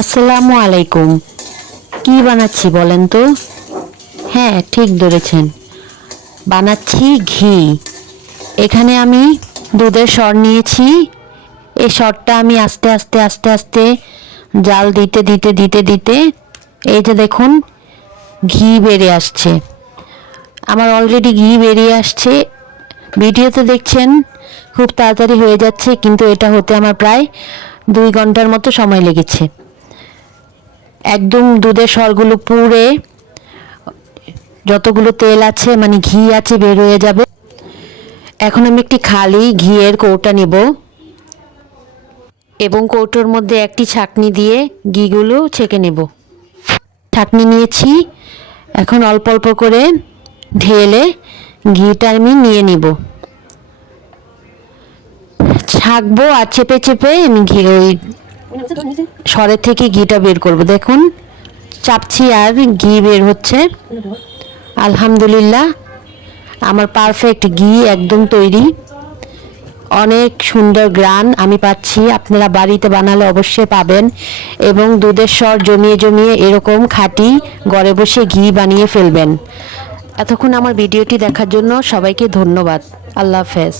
আসসালামু আলাইকুম। কি বানাচ্ছি বলেন তো? হ্যাঁ ঠিক ধরেছেন। বানাচ্ছি ঘি। এখানে আমি দুধের সর নিয়েছি। এই সরটা আমি আস্তে আস্তে আস্তে আস্তে জাল দিতে দিতে দিতে দিতে এই যে দেখুন, ঘি বেড়ে আসছে। আমার অলরেডি ঘি বেরিয়ে আসছে। ভিডিওতে দেখছেন, খুব তাড়াতাড়ি হয়ে যাচ্ছে, কিন্তু এটা হতে আমার প্রায় দুই ঘণ্টার মতো সময় লেগেছে। একদম দুধের স্বরগুলো পুড়ে যতগুলো তেল আছে মানে ঘি আছে, বের হয়ে যাবে। এখন আমি একটি খালি ঘিয়ের কৌটা নেব এবং কৌটোর মধ্যে একটি ছাকনি দিয়ে ঘিগুলো ছেঁকে নেব। ছাকনি নিয়েছি। এখন অল্প অল্প করে ঢেলে ঘিটা আমি নিয়ে নিব। ছাকবো আর চেপে চেপে আমি ঘি ওই সরের থেকে ঘিটা বের করব। দেখুন, চাপছি আর ঘি বের হচ্ছে। আলহামদুলিল্লাহ, আমার পারফেক্ট ঘি একদম তৈরি। অনেক সুন্দর গ্রান আমি পাচ্ছি। আপনারা বাড়িতে বানালে অবশ্যই পাবেন এবং দুধের স্বর জমিয়ে জমিয়ে এরকম খাঁটি ঘরে বসে ঘি বানিয়ে ফেলবেন। এতক্ষণ আমার ভিডিওটি দেখার জন্য সবাইকে ধন্যবাদ। আল্লাহ হাফেজ।